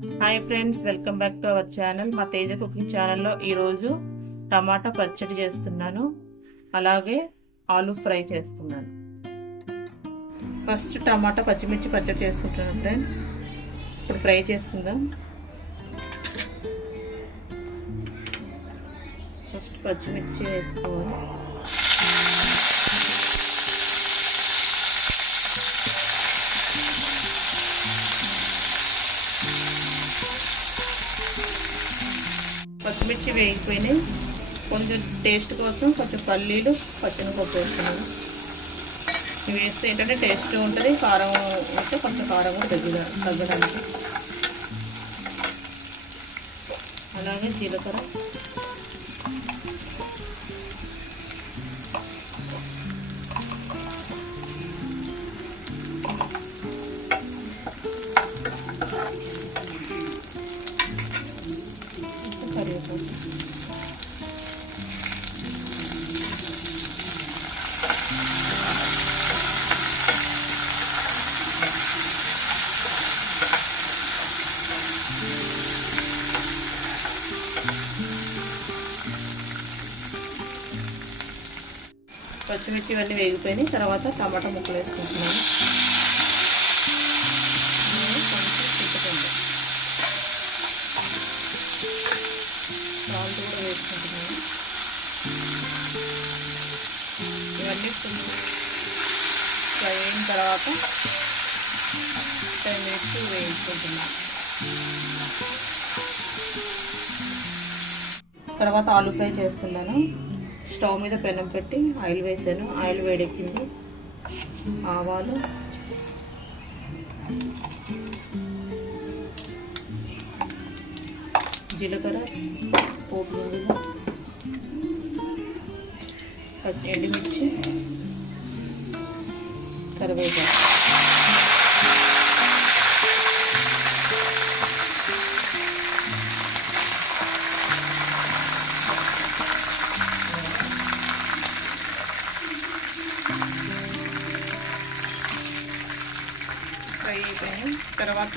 Hi friends, welcome back to our channel. మా Teja cooking ఛానల్లో ఈరోజు టమాటా పచ్చడి చేస్తున్నాను, అలాగే ఆలు ఫ్రై చేస్తున్నాను. ఫస్ట్ టమాటా పచ్చిమిర్చి పచ్చడి చేసుకుంటున్నాను ఫ్రెండ్స్. ఇప్పుడు ఫ్రై చేసుకుందాం. ఫస్ట్ పచ్చిమిర్చి వేసుకోవాలి. పచ్చిమిర్చి వేగిపోయినాయి. కొంచెం టేస్ట్ కోసం కొంచెం పల్లీలు, పచ్చిమిరపప్పు వేస్తున్నాను. ఇవి వేస్తే ఏంటంటే టేస్ట్ ఉంటుంది. కారం ఉంటే కొంచెం కారం కూడా తగ్గడానికి. అలాగే జీలకర్ర, కరివేపాకు, పచ్చిమిర్చి ఇవన్నీ వేగిపోయినాయి. తర్వాత టమాటా ముక్కలు వేసుకుంటున్నాను. సాల్ట్ కూడా వేసుకుంటున్నాను. ఇవన్నీ ఫ్రై అయిన తర్వాత 10 మినిట్స్ వేయించుకుంటున్నాను. తర్వాత ఆలు ఫ్రై చేస్తున్నాను. స్టవ్ మీద పెనం పెట్టి ఆయిల్ వేసాను. ఆయిల్ వేడెక్కింది. ఆవాలు, జీలకర్ర, పోపు గింజలు, ఎండుమిర్చి, కరివేపాకు. ఫ్రై అయిపోయినాయి. తర్వాత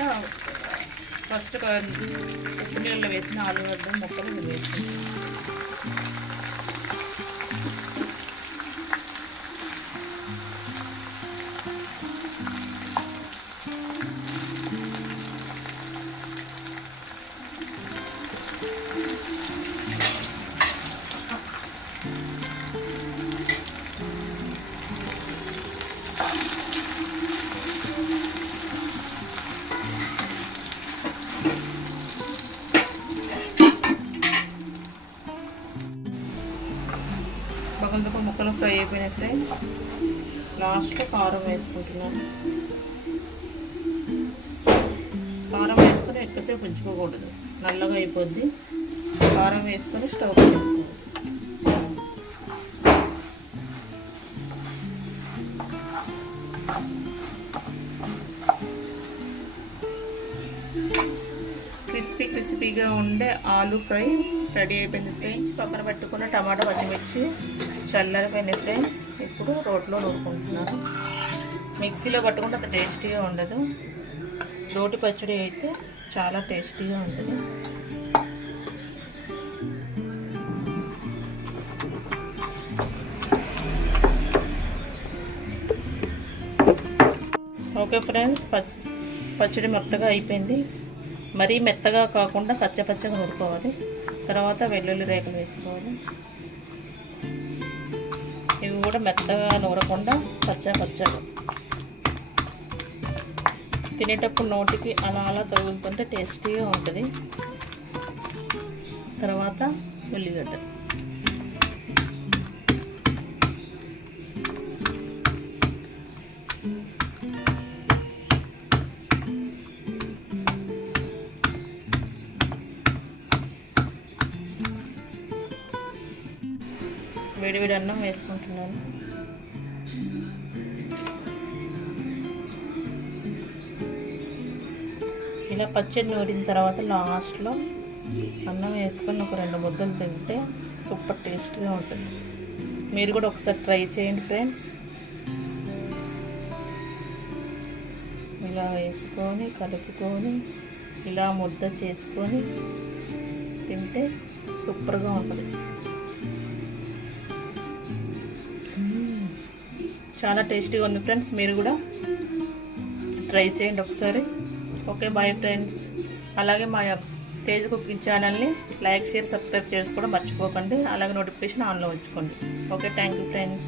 ఫస్ట్ ఉప్పు నీళ్ళలో వేసిన ఆలుగడ్డ ముక్కలు వేసుకుంటాం. బంగాళదుంప ముక్కలు ఫ్రై అయిపోయినాయి ఫ్రెండ్స్. లాస్ట్లో కారం వేసుకుంటున్నాను. కారం వేసుకొని ఎక్కువసేపు ఉంచుకోకూడదు, నల్లగా అయిపోద్ది. కారం వేసుకొని స్టవ్ వేసుకోవాలి. క్రిస్పీగా ఉండే ఆలు ఫ్రై రెడీ అయిపోయింది ఫ్రెండ్స్. పక్కన పెట్టుకున్న టమాటా పచ్చిమిర్చి చల్లారిపోయినాయి ఫ్రెండ్స్. ఇప్పుడు రోట్లో నూరుకుంటున్నాను. మిక్సీలో పట్టుకుంటే అంత టేస్టీగా ఉండదు. రోటి పచ్చడి అయితే చాలా టేస్టీగా ఉంటుంది. ఓకే ఫ్రెండ్స్, పచ్చడి మెత్తగా అయిపోయింది. మరీ మెత్తగా కాకుండా పచ్చగా నూరుకోవాలి. తర్వాత వెల్లుల్లి రేఖలు వేసుకోవాలి. ఇవి కూడా మెత్తగా నూరకుండా పచ్చగా తినేటప్పుడు నోటికి అలా తగులుతుంటే టేస్టీగా ఉంటుంది. తర్వాత ఉల్లిగడ్డ, వేడివేడి అన్నం వేసుకుంటున్నాను. ఇలా పచ్చడి నూరిన తర్వాత లాస్ట్లో అన్నం వేసుకొని ఒక 2 ముద్దలు తింటే సూపర్ టేస్ట్గా ఉంటుంది. మీరు కూడా ఒకసారి ట్రై చేయండి ఫ్రెండ్స్. ఇలా వేసుకొని కలుపుకొని ఇలా ముద్ద చేసుకొని తింటే సూపర్గా ఉంటుంది. చాలా టేస్టీగా ఉంది ఫ్రెండ్స్. మీరు కూడా ట్రై చేయండి ఒకసారి. Okay bye friends. అలాగే మా తేజ్ కుకింగ్ ఛానల్ని లైక్, షేర్, సబ్స్క్రైబ్ చేసుకోవడం మర్చిపోకండి. అలాగే నోటిఫికేషన్ ఆన్లో ఉంచుకోండి. Okay, thank you friends.